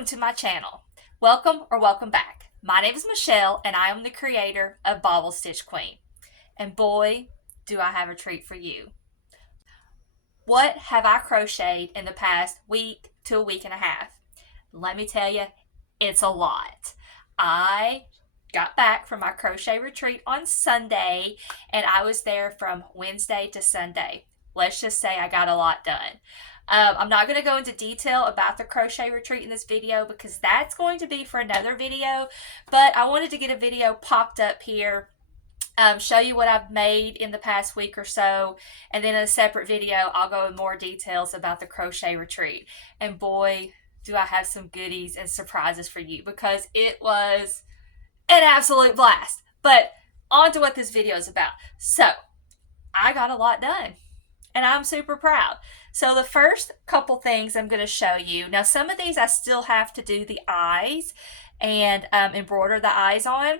welcome to my channel. Welcome or welcome back. My name is Michelle and I am the creator of Bobble Stitch Queen. And boy, do I have a treat for you. What have I crocheted in the past week to a week and a half? Let me tell you, it's a lot. I got back from my crochet retreat on Sunday and I was there from Wednesday to Sunday. Let's just say I got a lot done. I'm not going to go into detail about the crochet retreat in this video because that's going to be for another video, but I wanted to get a video popped up here, show you what I've made in the past week or so, and then in a separate video I'll go in more details about the crochet retreat. And boy, do I have some goodies and surprises for you because it was an absolute blast. But on to what this video is about. So, I got a lot done and I'm super proud. So the first couple things I'm going to show you. Now some of these I still have to do the eyes and embroider the eyes on.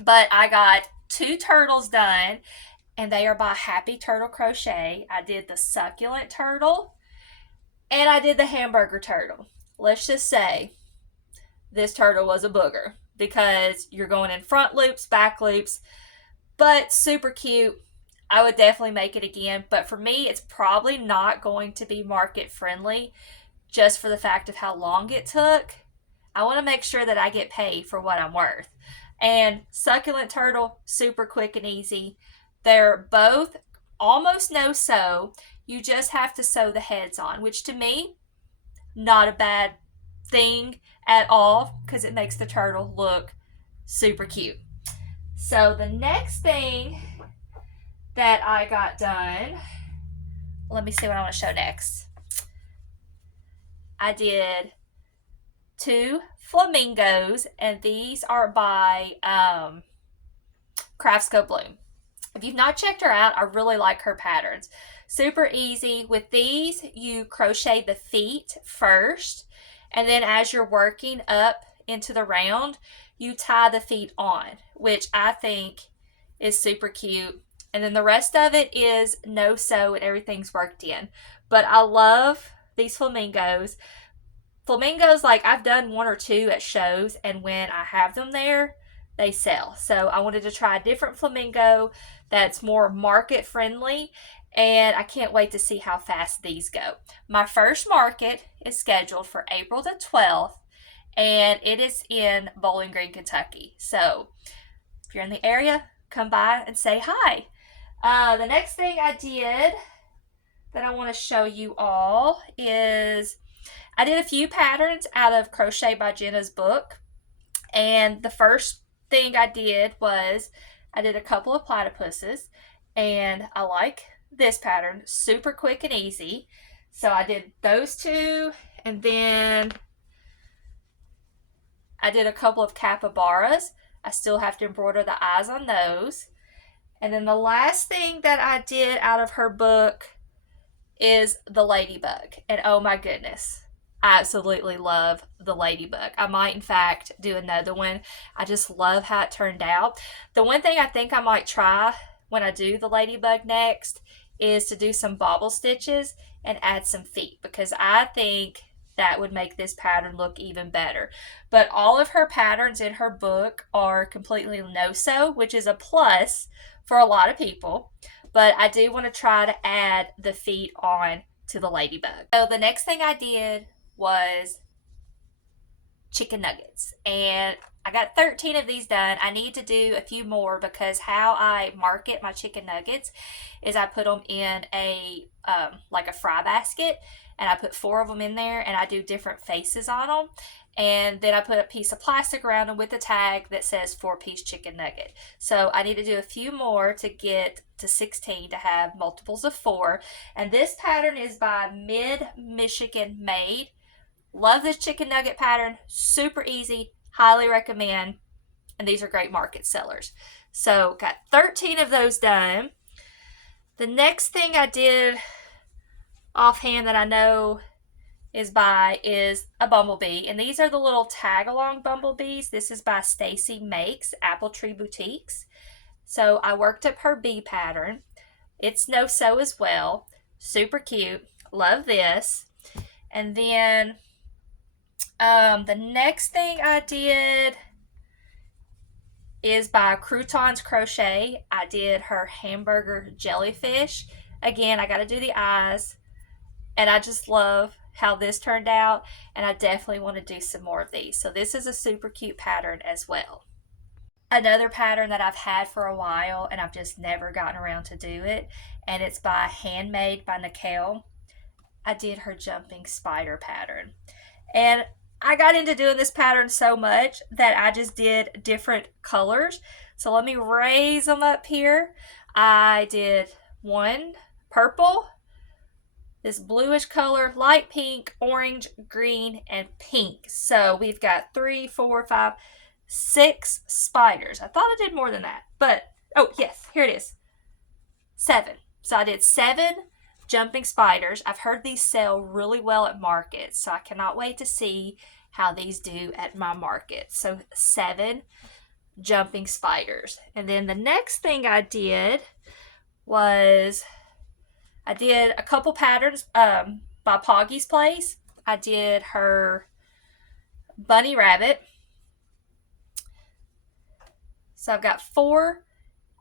But I got 2 turtles done and they are by Happy Turtle Crochet. I did the succulent turtle and I did the hamburger turtle. Let's just say this turtle was a booger because you're going in front loops, back loops, but super cute. I would definitely make it again, but for me, it's probably not going to be market friendly just for the fact of how long it took. I want to make sure that I get paid for what I'm worth. And succulent turtle, super quick and easy. They're both almost no sew. You just have to sew the heads on, which to me, not a bad thing at all because it makes the turtle look super cute. So the next thing that I got done, let me see what I want to show next. I did 2 flamingos and these are by Crafts Go Bloom. If you've not checked her out, I really like her patterns. Super easy. With these, you crochet the feet first, and then as you're working up into the round, you tie the feet on, which I think is super cute. And then the rest of it is no sew and everything's worked in. But I love these flamingos. Flamingos, like I've done 1 or 2 at shows, and when I have them there, they sell. So I wanted to try a different flamingo that's more market friendly, and I can't wait to see how fast these go. My first market is scheduled for April the 12th, and it is in Bowling Green, Kentucky. So if you're in the area, come by and say hi. The next thing I did that I want to show you all is I did a few patterns out of Crochet by Genna's book. And the first thing I did was I did a couple of platypuses. And I like this pattern, super quick and easy. So I did those 2. And then I did a couple of capybaras. I still have to embroider the eyes on those. And then the last thing that I did out of her book is the ladybug. And oh my goodness, I absolutely love the ladybug. I might in fact do another one. I just love how it turned out. The one thing I think I might try when I do the ladybug next is to do some bobble stitches and add some feet, because I think that would make this pattern look even better. But all of her patterns in her book are completely no-sew, which is a plus for a lot of people. But I do want to try to add the feet on to the ladybug. So the next thing I did was chicken nuggets. And I got 13 of these done. I need to do a few more because how I market my chicken nuggets is I put them in a like a fry basket, and I put 4 of them in there, and I do different faces on them. And then I put a piece of plastic around them with a tag that says 4-piece chicken nugget. So I need to do a few more to get to 16 to have multiples of 4. And this pattern is by Mid-Michigan Made. Love this chicken nugget pattern. Super easy. Highly recommend. And these are great market sellers. So got 13 of those done. The next thing I did offhand that I know is a bumblebee, and these are the little tag along bumblebees. This is by Stacy Makes Apple Tree Boutiques. So I worked up her bee pattern. It's no sew as well. Super cute. Love this. And then The next thing I did is by Croutons Crochet. I did her hamburger jellyfish. Again, I got to do the eyes, and I just love how this turned out, and I definitely want to do some more of these. So this is a super cute pattern as well. Another pattern that I've had for a while and I've just never gotten around to do it, and it's by Handmade by Nicole. I did her jumping spider pattern. And I got into doing this pattern so much that I just did different colors. So let me raise them up here. I did one purple, this bluish color, light pink, orange, green, and pink. So we've got 3, 4, 5, 6 spiders. I thought I did more than that, but oh yes, here it is. 7. So I did 7 jumping spiders. I've heard these sell really well at markets, so I cannot wait to see how these do at my market. So 7 jumping spiders. And then the next thing I did was I did a couple patterns by Poggy's Place. I did her bunny rabbit. So I've got 4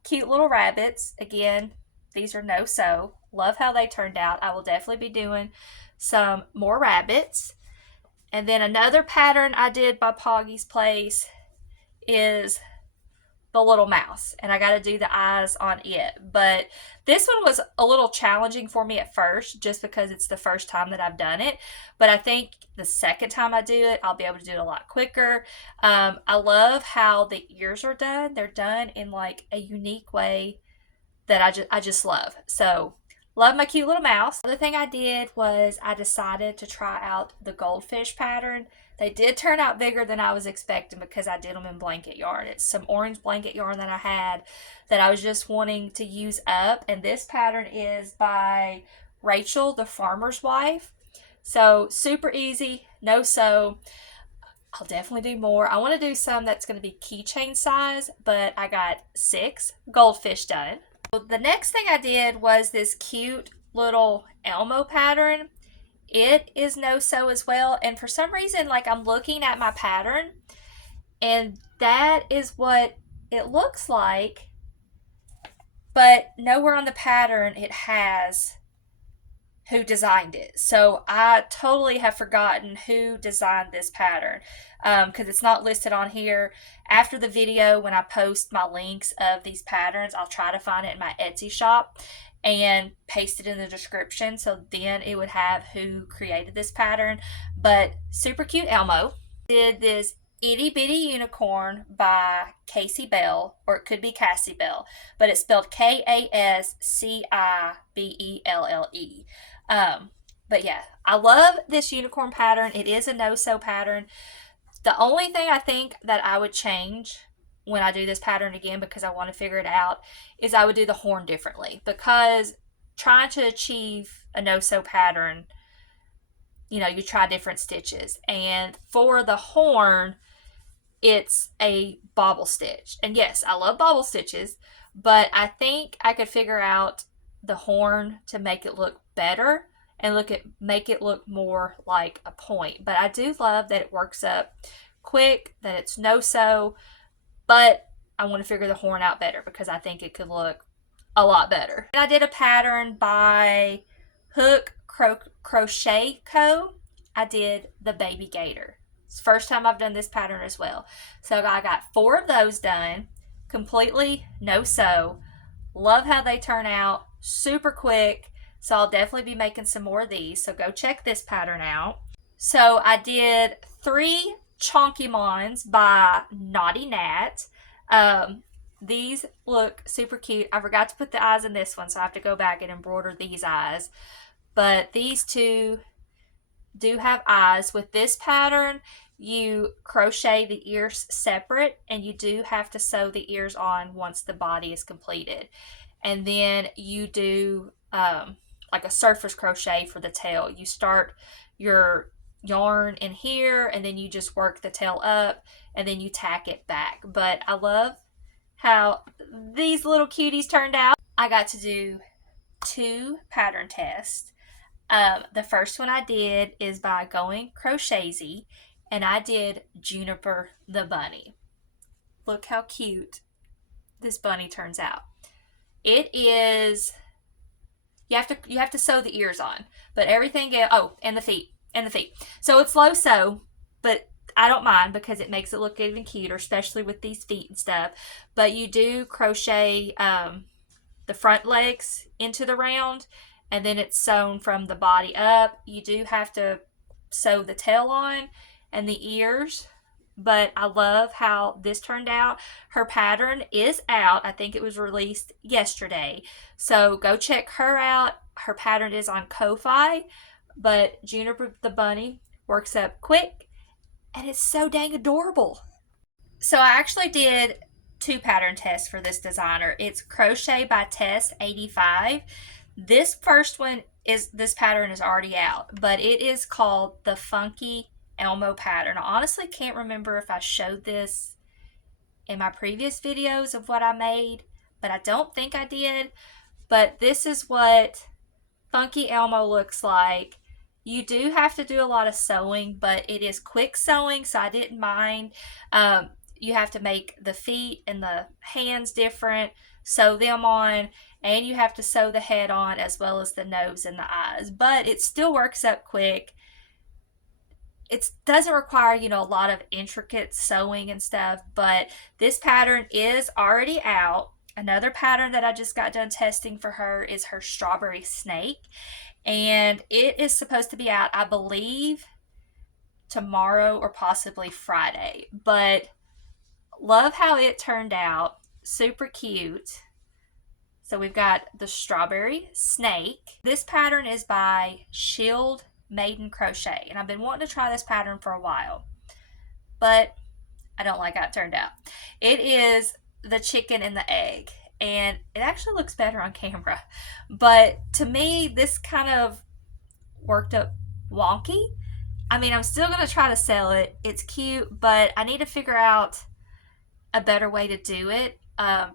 cute little rabbits. Again, these are no-sew. Love how they turned out. I will definitely be doing some more rabbits. And then another pattern I did by Poggy's Place is the little mouse, and I got to do the eyes on it. But this one was a little challenging for me at first just because it's the first time that I've done it, but I think the second time I do it I'll be able to do it a lot quicker. I love how the ears are done. They're done in like a unique way that I just love. So love my cute little mouse. The other thing I did was I decided to try out the goldfish pattern. They did turn out bigger than I was expecting because I did them in blanket yarn. It's some orange blanket yarn that I had that I was just wanting to use up. And this pattern is by Rachel, the Farmer's Wife. So super easy, no sew. I'll definitely do more. I want to do some that's going to be keychain size, but I got 6 goldfish done. The next thing I did was this cute little Elmo pattern. It is no sew as well, and for some reason, like, I'm looking at my pattern and that is what it looks like, but nowhere on the pattern it has who designed it. So I totally have forgotten who designed this pattern because it's not listed on here. After the video, when I post my links of these patterns, I'll try to find it in my Etsy shop and paste it in the description, so then it would have who created this pattern. But super cute Elmo. Did this itty bitty unicorn by Cassie Bell, or it could be Cassie Bell, but it's spelled Kassibelle. But yeah, I love this unicorn pattern. It is a no-sew pattern. The only thing I think that I would change when I do this pattern again, because I want to figure it out, is I would do the horn differently, because trying to achieve a no-sew pattern, you know, you try different stitches, and for the horn it's a bobble stitch. And yes, I love bobble stitches, but I think I could figure out the horn to make it look better and make it look more like a point. But I do love that it works up quick, that it's no sew, but I want to figure the horn out better because I think it could look a lot better. And I did a pattern by Hook Crochet Co. I did the baby gator. It's the first time I've done this pattern as well. So I got 4 of those done, completely no sew. Love how they turn out, super quick. So I'll definitely be making some more of these. So go check this pattern out. So I did 3 Chonky Mons by Naughty Nat. These look super cute. I forgot to put the eyes in this one, so I have to go back and embroider these eyes. But these 2 do have eyes. With this pattern, you crochet the ears separate, and you do have to sew the ears on once the body is completed. And then you do like a surface crochet for the tail. You start your yarn in here, and then you just work the tail up, and then you tack it back. But I love how these little cuties turned out. I got to do 2 pattern tests. The first one I did is by Going Crochetyz, and I did Juniper the bunny. Look how cute this bunny turns out. It is, you have to sew the ears on, but everything else, oh, and the feet. So it's low sew, but I don't mind because it makes it look even cuter, especially with these feet and stuff. But you do crochet the front legs into the round, and then it's sewn from the body up. You do have to sew the tail on and the ears, but I love how this turned out. Her pattern is out. I think it was released yesterday. So go check her out. Her pattern is on Ko-Fi, but Juniper the bunny works up quick and it's so dang adorable. So I actually did two pattern tests for this designer. It's Crochet by Tess 85. This first one is, this pattern is already out, but it is called the Funky Elmo pattern. I honestly can't remember if I showed this in my previous videos of what I made, but I don't think I did. But this is what Funky Elmo looks like. You do have to do a lot of sewing, but it is quick sewing, so I didn't mind. You have to make the feet and the hands different, sew them on, and you have to sew the head on as well as the nose and the eyes. But it still works up quick. It doesn't require, a lot of intricate sewing and stuff, but this pattern is already out. Another pattern that I just got done testing for her is her Strawberry Snake, and it is supposed to be out, I believe, tomorrow or possibly Friday. But love how it turned out. Super cute. So we've got the Strawberry Snake. This pattern is by Shield Maiden Crochet, and I've been wanting to try this pattern for a while, but I don't like how it turned out. It is the chicken and the egg, and it actually looks better on camera, but to me this kind of worked up wonky. I mean, I'm still going to try to sell it. It's cute, but I need to figure out a better way to do it.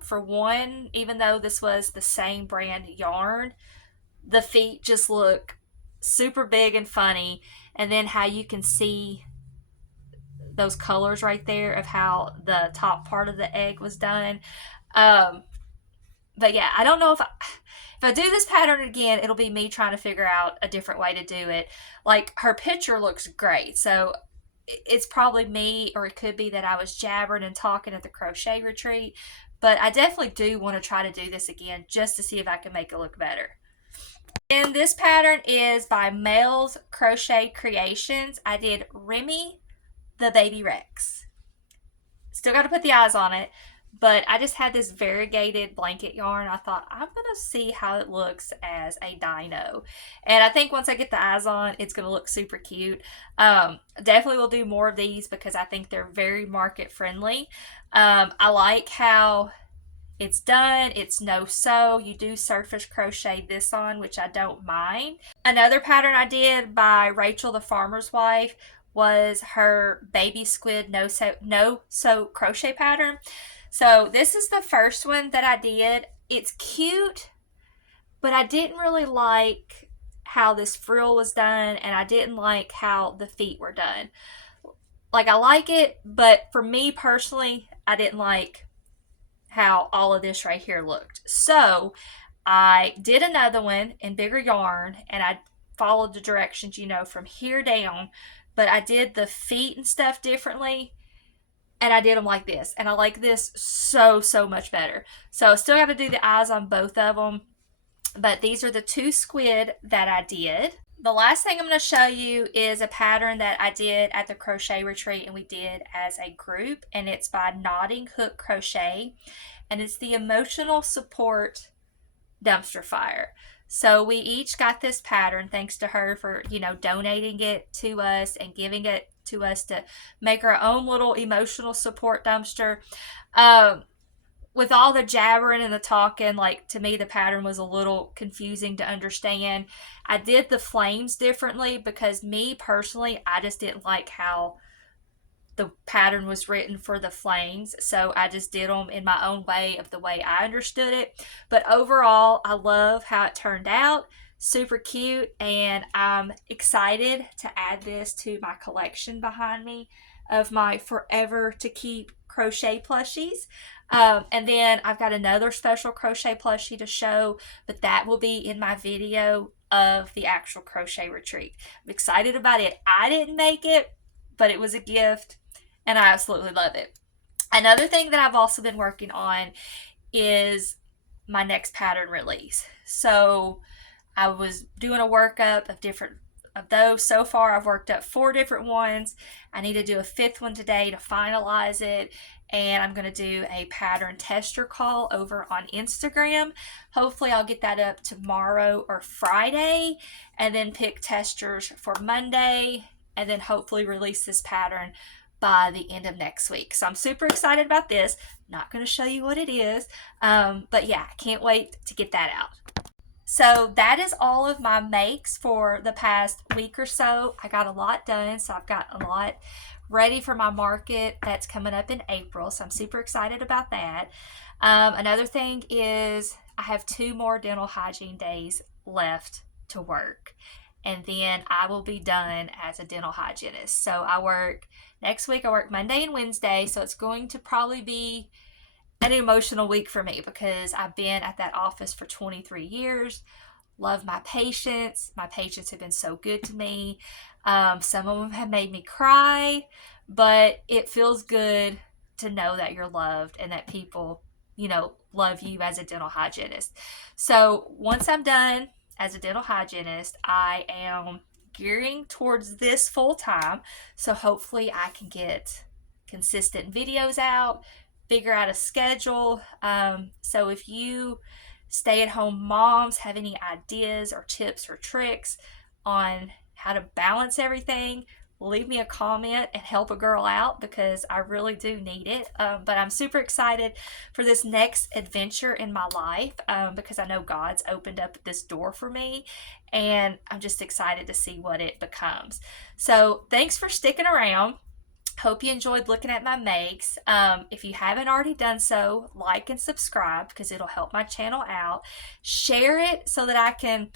For one, even though this was the same brand yarn, the feet just look super big and funny, and then how you can see those colors right there of how the top part of the egg was done. But yeah, I don't know if I do this pattern again, it'll be me trying to figure out a different way to do it. Like, her picture looks great, so it's probably me, or it could be that I was jabbering and talking at the crochet retreat, but I definitely do want to try to do this again just to see if I can make it look better. And this pattern is by Mel's Crochet Creations. I did Remy the Baby Rex. Still got to put the eyes on it, but I just had this variegated blanket yarn. I thought, I'm going to see how it looks as a dino. And I think once I get the eyes on, it's going to look super cute. Definitely will do more of these because I think they're very market friendly. I like how it's done. It's no sew. You do surface crochet this on, which I don't mind. Another pattern I did by Rachel the Farmer's Wife was her baby squid no sew crochet pattern. So this is the first one that I did. It's cute, but I didn't really like how this frill was done, and I didn't like how the feet were done. Like, I like it, but for me personally, I didn't like how all of this right here looked. So I did another one in bigger yarn, and I followed the directions, from here down, but I did the feet and stuff differently, and I did them like this, and I like this so much better. So I still got to do the eyes on both of them, but these are the two squid that I did. The last thing I'm going to show you is a pattern that I did at the crochet retreat, and we did as a group, and it's by Knotting Hook Crochet, and it's the Emotional Support Dumpster Fire. So we each got this pattern thanks to her for, donating it to us and giving it to us to make our own little emotional support dumpster. With all the jabbering and the talking, like, to me the pattern was a little confusing to understand. I did the flames differently because me personally, I just didn't like how the pattern was written for the flames, so I just did them in my own way of the way I understood it. But overall, I love how it turned out. super cute, and I'm excited to add this to my collection behind me of my forever to keep crochet plushies. And then I've got another special crochet plushie to show, but that will be in my video of the actual crochet retreat. I'm excited about it. I didn't make it, but it was a gift, and I absolutely love it. Another thing that I've also been working on is my next pattern release. So I was doing a workup of different of those. So far I've worked up 4 different ones. I need to do a 5th one today to finalize it, and I'm going to do a pattern tester call over on Instagram. Hopefully I'll get that up tomorrow or Friday, and then pick testers for Monday, and then hopefully release this pattern by the end of next week. So I'm super excited about this. Not going to show you what it is, but yeah, can't wait to get that out. So that is all of my makes for the past week or so. I got a lot done, so I've got a lot ready for my market that's coming up in April, so I'm super excited about that. Another thing is I have 2 more dental hygiene days left to work, and then I will be done as a dental hygienist. So I work next week, I work Monday and Wednesday, so it's going to probably be an emotional week for me because I've been at that office for 23 years. Love my patients. My patients have been so good to me. Some of them have made me cry, but it feels good to know that you're loved and that people, love you as a dental hygienist. So once I'm done as a dental hygienist, I am gearing towards this full time. So hopefully I can get consistent videos out, figure out a schedule. So if you stay at home moms have any ideas or tips or tricks on how to balance everything, leave me a comment and help a girl out because I really do need it. But I'm super excited for this next adventure in my life because I know God's opened up this door for me, and I'm just excited to see what it becomes. So thanks for sticking around. Hope you enjoyed looking at my makes. If you haven't already done so, like and subscribe because it'll help my channel out. Share it so that I can,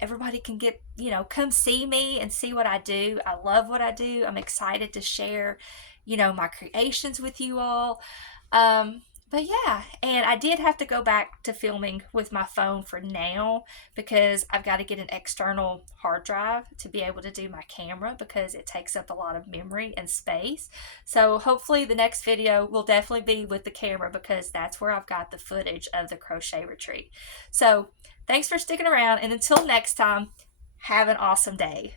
everybody can get, come see me and see what I do. I love what I do. I'm excited to share, my creations with you all. But yeah, and I did have to go back to filming with my phone for now because I've got to get an external hard drive to be able to do my camera because it takes up a lot of memory and space. So hopefully the next video will definitely be with the camera because that's where I've got the footage of the crochet retreat. So thanks for sticking around, and until next time, have an awesome day.